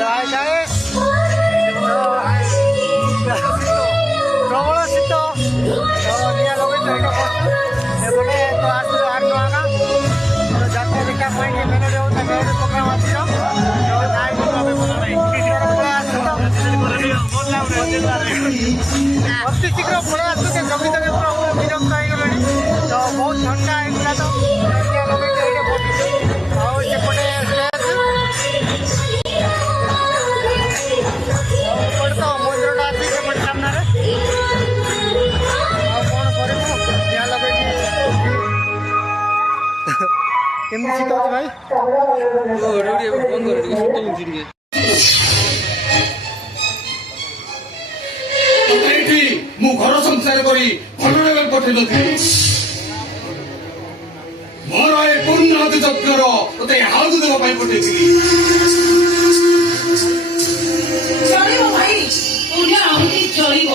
Hi guys. ପ୍ରବଳ ଶୀତ ନିଆଁ ଲଗେଇ ଏଇଟା କରୁଛୁ ଏପଟେ ତ ଆସିଲୁ ଆଠ ଟଙ୍କା ଯାତ୍ରା ଦେଖିବା ପାଇଁ ମେଲୋଡ଼ି ହଉଛି ମେଲୋଡ଼ି ପ୍ରୋଗ୍ରାମ ଅଛି ଅତି ଶୀଘ୍ର ପଳେଇ ଆସୁ ଜଗି ଜଗି ପୁରା ବିରକ୍ତ ହେଇଗଲେଣି ତ ବହୁତ ଥଣ୍ଡା ହେଇଥିଲା ତ ନିଆଁ ଲଗେଇ ଏଇଟା ବସିଛୁ ଆଉ ସେପଟେ ତ ମନ୍ଦିରଟା ଅଛି ସେପଟେ ସାମ୍ନାରେ ଆଉ କ'ଣ କରିବୁ ନିଆଁ ଲଗେଇକି କେମିତି ଶୀତ ଅଛି ଭାଇ ମୁଁ ଘର ସଂସାର କରି ଭଲରେ ପଠେଇ ନଥିଲି ମୋର ଏ ପୂର୍ଣ୍ଣାହୁତି ଯଜ୍ଞର ତୋତେ ଆହୁତି ଦେବା ପାଇଁ ପଠେଇଥିଲି ଚଳିବ ଭାଇ ପୁଣ୍ୟ ଆହୁତି ଚଳିବ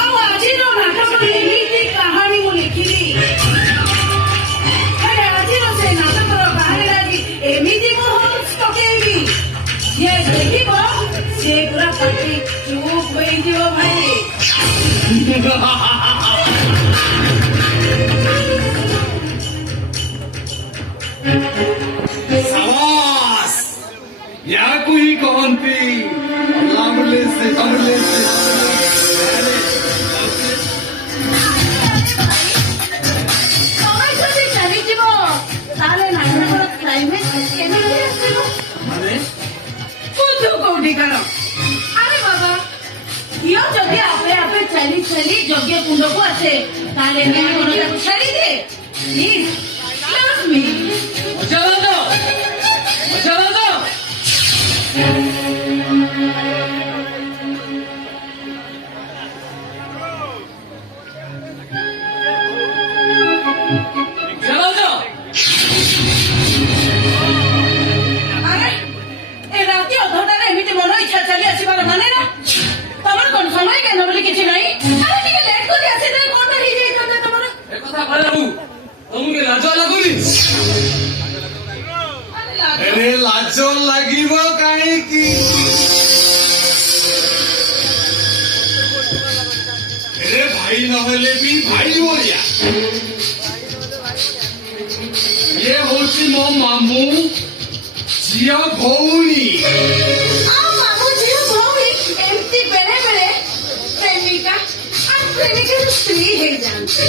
ଆଉ ଆଜିର ନାଟକରେ ଏମିତି କାହାଣୀ ମୁଁ ଲେଖିଲି ଆଜିର ସେ ନାଟକର କାହାଣୀ ଲାଗି ଏମିତି ମୁଁ ହମ୍ସ ପକେଇବି ଯିଏ ଦେଖିବ ସିଏ ପୁରା ପାଟି ଚୁପ୍ ହୋଇଯିବ ଭାଇ ସାବାସ୍ ୟାକୁ ହିଁ କହନ୍ତି ତମେ ଯଦି ଚାଲିଯିବ ତାହେଲେ ନାଟକର କ୍ଲାଇମେକ୍ସ କେମିତି ଆସିବ ବୁଝୁ କୋଉଠି କାରଣ ଆରେ ବାବା ଝିଅ ଯଦି ଆପେ ଆପେ ଚାଲି ଚାଲି ଯଜ୍ଞ କୁଣ୍ଡକୁ ଆସେ ତାହେଲେ ନ୍ୟାୟ କଣ ତାକୁ ଛାଡ଼ିଦିଏ ପ୍ଲିଜ୍ ମି ଆରେ ଏ ରାତି ଅଧଟାରେ ଏମିତି ମନ ଇଚ୍ଛା ଚାଲି ଆସିବାର ମାନେ ନା ତମର କଣ ସମୟ ଜ୍ଞାନ ବୋଲି କିଛି ନାହିଁ ଆରେ ଟିକେ ଲେଟ୍ କରି ଆସିଥିଲେ କଣ ହେଇଯାଇଥାନ୍ତା ତମର ଏ କଥା କହିବୁ ତମକୁ ଲାଜ ଲାଗୁନି ଆରେ ଲାଜ ଲାଗିବ କାହିଁକି ଆରେ ଭାଇ ନହେଲେ ବି ଭାଇ ଭଳିଆ ଇଏ ହଉଛି ମୋ ମାମୁଁ ଝିଅ ଭଉଣୀ ଆଉ ମାମୁଁ ଝିଅ ଭଉଣୀ ଏମିତି ବେଳେ ବେଳେ ପ୍ରେମିକା ଆଉ ପ୍ରେମିକାର ସ୍ତ୍ରୀ ହେଇଯାନ୍ତି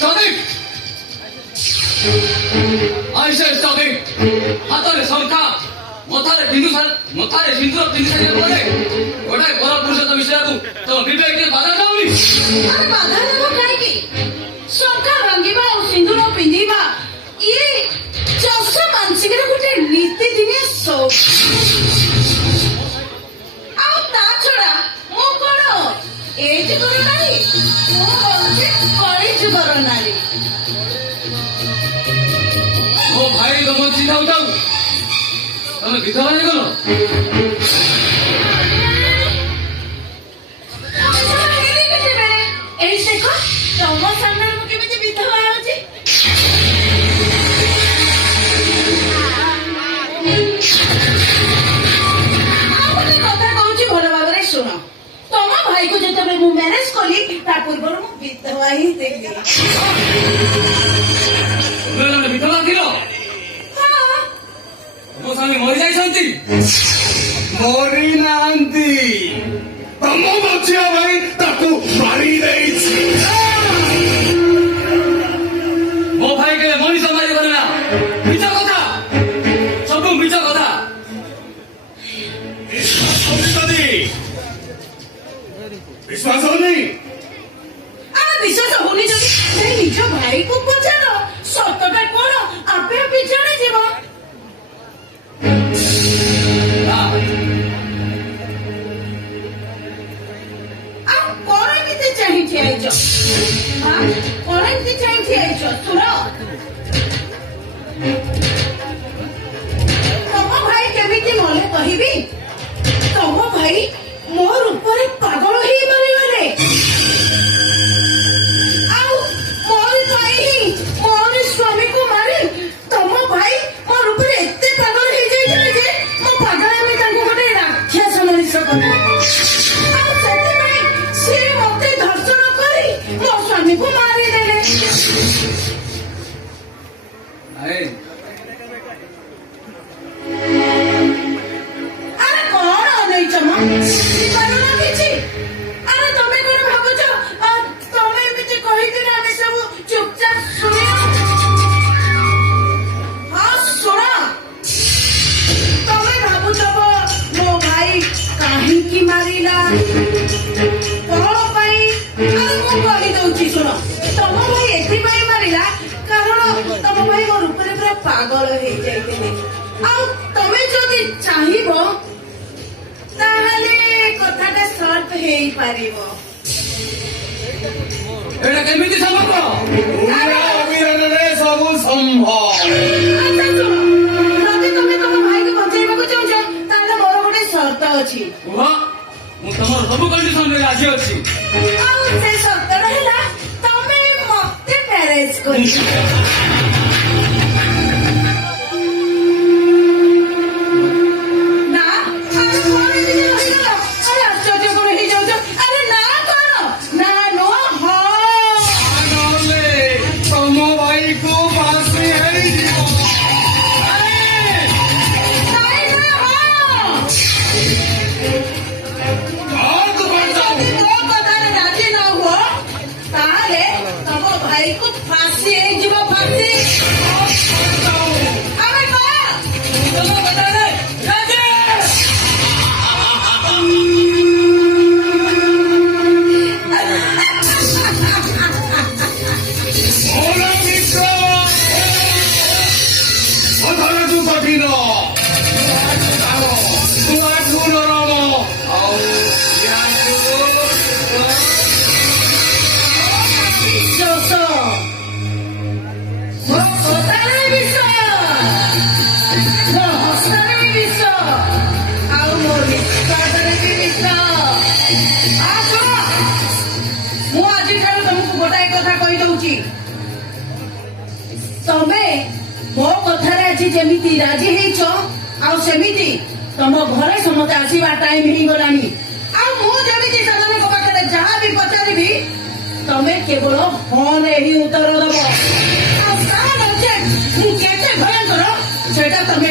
ସଦିକ ଆଇସେ ସଦିକ ହାତରେ ଶଙ୍ଖା ମଥାରେ ସିନ୍ଦୁର ପିନ୍ଧି ସାରିବା ପରେ ଗୋଟାଏ ପର ପୁରୁଷ ବିଷୟକୁ ତମ ବିବେକ ଟିକେ ବାଧା ଦଉନି ଆରେ ବାଧା ଦେବ କାହିଁକି ଶଙ୍ଖା ଭାଙ୍ଗିବା ଆଉ ସିନ୍ଦୁର ପିନ୍ଧିବା ଇଏ ଚାଷ ମାନସିକର ଗୋଟେ ନୀତିଦିନିଆ ସଉକ ଆଉ ତା ଛଡା ମୁଁ କଣ ଏଇ ଯୁଗର ନାରୀ ମୁଁ ହଉଛି କଳି ଯୁଗର ନାରୀ ମୋ ଭାଇ ତମ ଚିନ୍ତା ଯାଉ ତମେ ବିଧବା ହେଇଗଲ କେତେବେଳେ ଏଇ ଦେଖ ତମ ସାମ୍ନାରେ ମୁଁ କେମିତି ବିଧବା ହେଉଛି ଆଉ ଗୋଟେ କଥା କହୁଛି ଭଲ ଭାବରେ ଶୁଣ ତମ ଭାଇକୁ ଯେତେବେଳେ ମୁଁ ମ୍ୟାରେଜ କଲି ତା ପୂର୍ବରୁ ମୁଁ ବିଧବା ହିଁ ଥିଲି ବିଧବା ଥିଲ ମୋ ସ୍ୱାମୀ ମରିଯାଇଛନ୍ତି ମରି ନାହାନ୍ତି ତମ ବଞ୍ଚିବା ପାଇଁ ତାକୁ ମାରି ଦେଇଛି ମୋ ଭାଇ କେବେ ମଣିଷ ମାରିବ ନା ମିଛ କଥା ସବୁ ମିଛ କଥା ବିଶ୍ୱାସ ହଉନି ଆମେ ବିଶ୍ୱାସ ହଉନି ଯଦି ସେ ନିଜ ଭାଇକୁ ପଚାର ସତଟା କଣ ଆପେ ଆପେ ଜାଣିଯିବ ଆଉ କଣ ଏମିତି ଚାହିଁଠି ଆଇଛ କାହିଁକି ମାରିଲା କଣ ପାଇଁ ଆରେ ମୁଁ କହିଦଉଛି ଶୁଣ ତମ ଭାଇ ଏଥିପାଇଁ ମାରିଲା କାରଣ ତମ ଭାଇ ମୋ ରୂପରେ ପୁରା ପାଗଳ ହେଇଯାଇଥିଲେ ଆଉ ତମେ ଯଦି ଚାହିଁବ ତାହେଲେ କଥାଟା ସର୍ଟ ହେଇପାରିବ ଏଇଟା କେମିତି ସମ୍ଭବ? ଅବିରତରେ ସବୁ ସମ୍ଭବ। ଆଚ୍ଛା ଶୁଣ ଯଦି ତମେ ତମ ଭାଇକୁ ବଞ୍ଚେଇବାକୁ ଚାହୁଁଛ ତାହେଲେ ମୋର ଗୋଟେ ସର୍ତ୍ତ ଅଛି କୁହ, ମୁଁ ତମର ସବୁ କଣ୍ଡିସନରେ ରାଜି ଅଛି। ଆଉ ସେ ସର୍ତ୍ତଟା ହେଲା ତମେ ମତେ ମ୍ୟାରେଜ କରିବ ନା ଆରେ କଣ ଏମିତି ରହିଗଲ ଆରେ ଆଶ୍ଚର୍ଯ୍ୟ କଣ ହେଇଯାଉଛ ଆରେ ନା କଣ ନା ନୁହଁ ହଁ ନହେଲେ ତମ ଭାଇକୁ ଫାଶୀ ହେଇଯିବ। ନାଇଁ ନା ହଁ ଆଉ ତୁ କଣ ଚାହୁଁ? ଯଦି ମୋ କଥାରେ ରାଜି ନ ହୁଅ ତାହେଲେ ତମ ଭାଇକୁ ଫାଶୀ ହେଇଯିବ ଫାଶୀ ଆମେ କଣ ତମ କଥାରେ ରାଜି ଓଲା ମିତ୍ର କଥାରେ ତୁ କଠିନ ତୁ ଆଠୁ ନରମ ଆଉ ୟାଠୁ ବିଶ୍ୱାସ ମୋ କଥାରେ ବିଶ୍ୱାସ ମୋ ହସ୍ତରେ ବି ବିଶ୍ୱାସ ଆଉ ମୋ ନିଷ୍ଠାରେ ବି ବିଶ୍ୱାସ ଆଉ ଶୁଣ ମୁଁ ଆଜିଠାରୁ ତମକୁ ଗୋଟାଏ କଥା କହିଦଉଛି ତମେ ମୋ କଥାରେ ଆଜି ଯେମିତି ରାଜି ହେଇଛ ଆଉ ସେମିତି ତମ ଘରେ ସମସ୍ତେ ଆସିବା ଟାଇମ ହେଇଗଲାଣି ଆଉ ମୁଁ ଯେମିତି ସେମାନଙ୍କ ପାଖରେ ଯାହା ବି ପଚାରିବି ତମେ କେବଳ ହରେ ହିଁ ଉତ୍ତର ଦବ ଆଉ ତା ନଚେତ ମୁଁ କେତେ ଭୟଙ୍କର ସେଟା ତମେ